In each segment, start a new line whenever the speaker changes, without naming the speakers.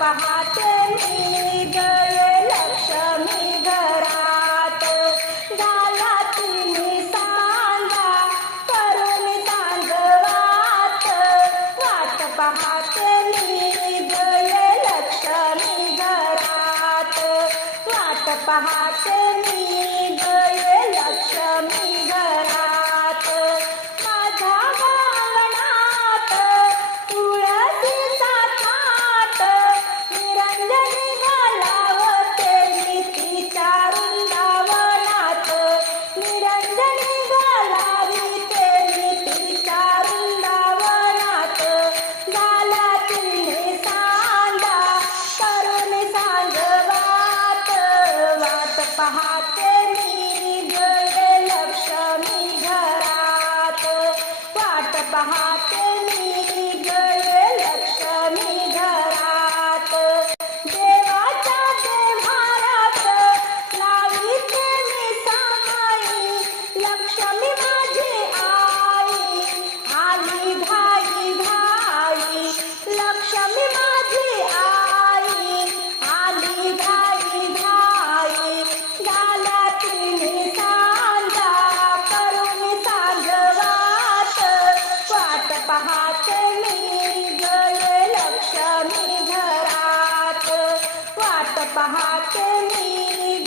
पाहते मी गळे लक्ष्मी घरात. गाला तुम्ही सांगा करून तांदवात वाट पाहते मी गळे लक्ष्मी घरात. वाट पाहते मी गळे लक्ष्मी घरात. पाहते मी गळे लक्ष्मी घरात. देवाच्या देव्हारात लावीते मी सामाई लक्ष्मी माझी आई. आली घाई घाई. लक्ष्मी वाट पाहते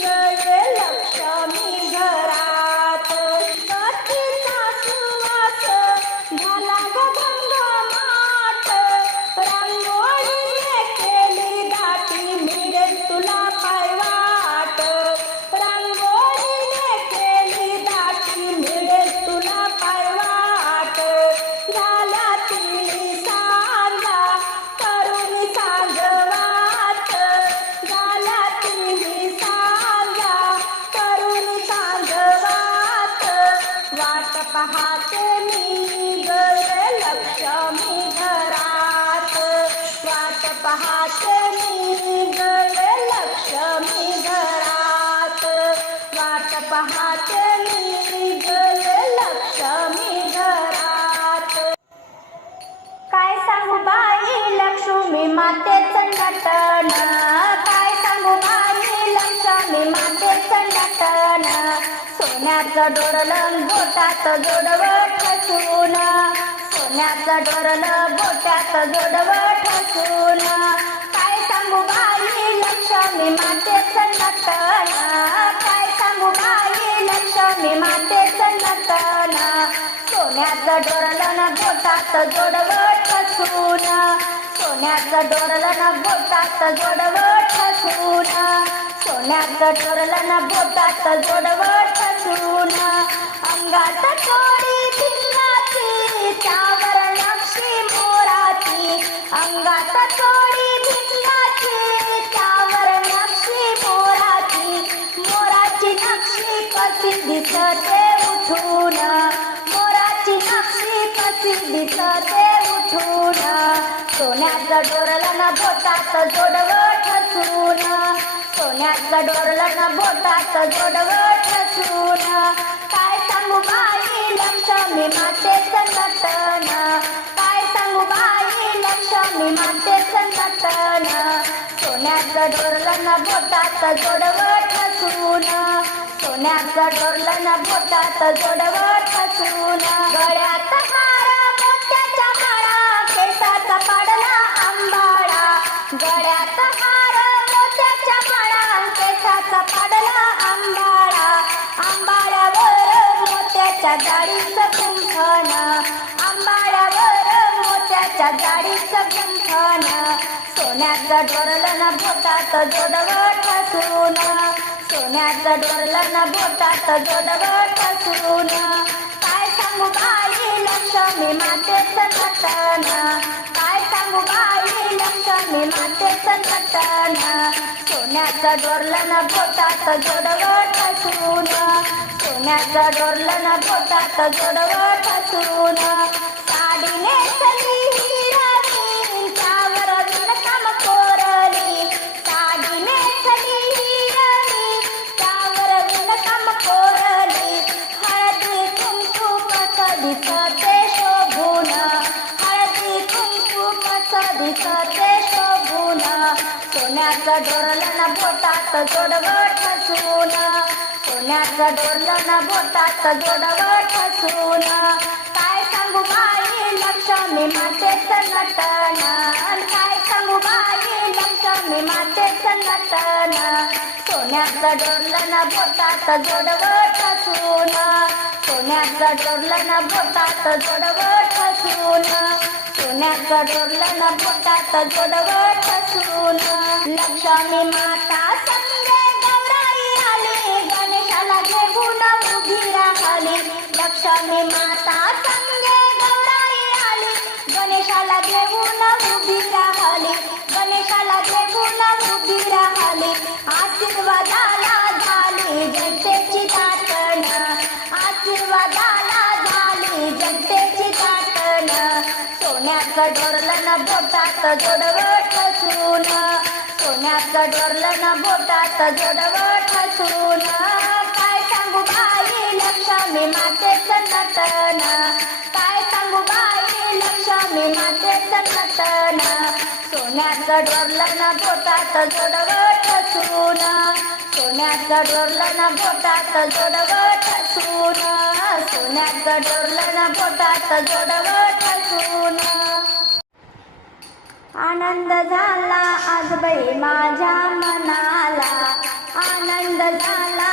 वाट पाहते मी गळे लक्ष्मी घरात. वाट पाहते मी गळे लक्ष्मी घरात. वाट पाहते मी गळे लक्ष्मी घरात. काय सांगू बाई लक्ष्मी मातेचं नटन. सोन्याचं डोरलं बोटात जोडवं ठसून सोन्याचं डोरलं बोटात जोडवं ठसून काय सांगू बाई लक्ष्मी मातेचं नटन काय सांगू बाई लक्ष्मी मातेचं नटन सोन्याचं डोरलं बोटात जोडवं ठसून सोन्याचं डोरलं बोटात जोडवं ठसून सोन्याचं डोरलं बोटात जोडवं ठसून अंगात थोडी भिंगाची त्यावर नक्षी मोराची. अंगात थोडी भिंगाची त्यावर नक्षी मोराची. मोराची नक्षी कशी दिसते उठून? मोराची नक्षी कशी दिसते उठून? सोन्याचं डोरलं न बोटात जोडवं ठसून. सोन्याचं डोरलं न बोटात जोडवं लक्ष्मी मातेचं नटन काय सांगू बाई लक्ष्मी मातेचं नटन सोन्याचं डोरलं न बोटात जोडवं ठसून सोन्याचं डोरलं न बोटात जोडवं ठसून गळ्यात हार मोत्याच्या माळा केसाचा पाडला आंबाळा. गळ्यात हार मोत्याच्या जाळीचं कुंभण आंबाळ्यावर मोत्याच्या जाळीचं कुंभण सोन्याचं डोरलं ना भोतात जोडवं ठसून सोन्याचं डोरलं ना भोतात जोडवं ठसून काय सांगू बाई लक्ष्मी मातेचं नटन. काय सांगू बाई लक्ष्मी मातेचं नटन. सोन्याचं डोरलं ना भोतात जोडवं ठसून सोन्याचं डोरलं न बोटात जोडवं असून. साडी नेसली हिरवी त्यावर विणकाम कोरली. साडी नेसली हिरवी त्यावर विणकाम कोरली. हळदी कुंकू कसं दिसते शोभून. हळदी कुंकू कसं दिसते शोभून. सोन्याचं डोरलं ना बोटात जोडवं असून. सोन्याचं डोरलं न बोटात जोडवं ठसून काय सांगू बाई लक्ष्मी मातेचं नटन काय सांगू बाई लक्ष्मी मातेचं नटन सोन्याचं डोरलं न बोटात जोडवं ठसून सोन्याचं डोरलं न बोटात जोडवं ठसून सोन्याचं डोरलं न बोटात जोडवत ठसून लक्ष्मी माता लक्ष्मी माता संगे गौराई आली. गणेशाला घेऊन उभी राहली. गणेशाला घेऊन उभी राहली. आशीर्वादाला झाली जनतेची ताटण. आशीर्वादाला झाली जनतेची ताटण. सोन्याचं डोरलं न बोटात जोडवट ठसून सोन्याचं डोरलं न बोटात जोडवट ठसून मी मातेचं नटन काय सांगू बाई? लक्ष्मी मातेचं नटन सोन्याचं डोरलं न बोटात जोडवं ठसून सोन्याचं डोरलं न बोटात जोडवं ठसून सोन्याचं डोरलं न बोटात जोडवं ठसून आनंद झाला आज बाई माझ्या मनाला. आनंद झाला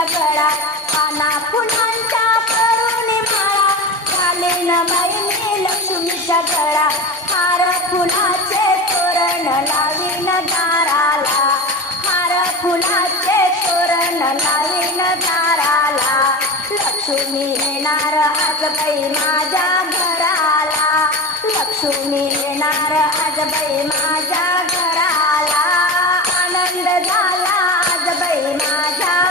लक्ष्मीच्या आना पाना फुलांचा करून माळा झाले न मी लक्ष्मीच्या गळा. हार फुलाचे तोरण लावीन दाराला. हार फुलाचे तोरण लावीन दाराला. लक्ष्मी येणार आज बाई माझ्या घराला. लक्ष्मी येणार आज बाई माझ्या घराला. आनंद झाला आज बाई माझ्या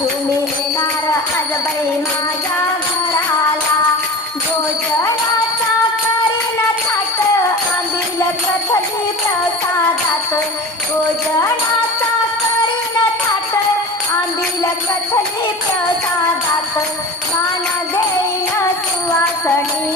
लक्ष्मी येणार आज बाई माझ्या घराला. भोजनाचा करीन थाट आंबील कथली प्रसादात. भोजनाचा करीन थाट आंबील कथली प्रसादात. मान देईन सुवासनी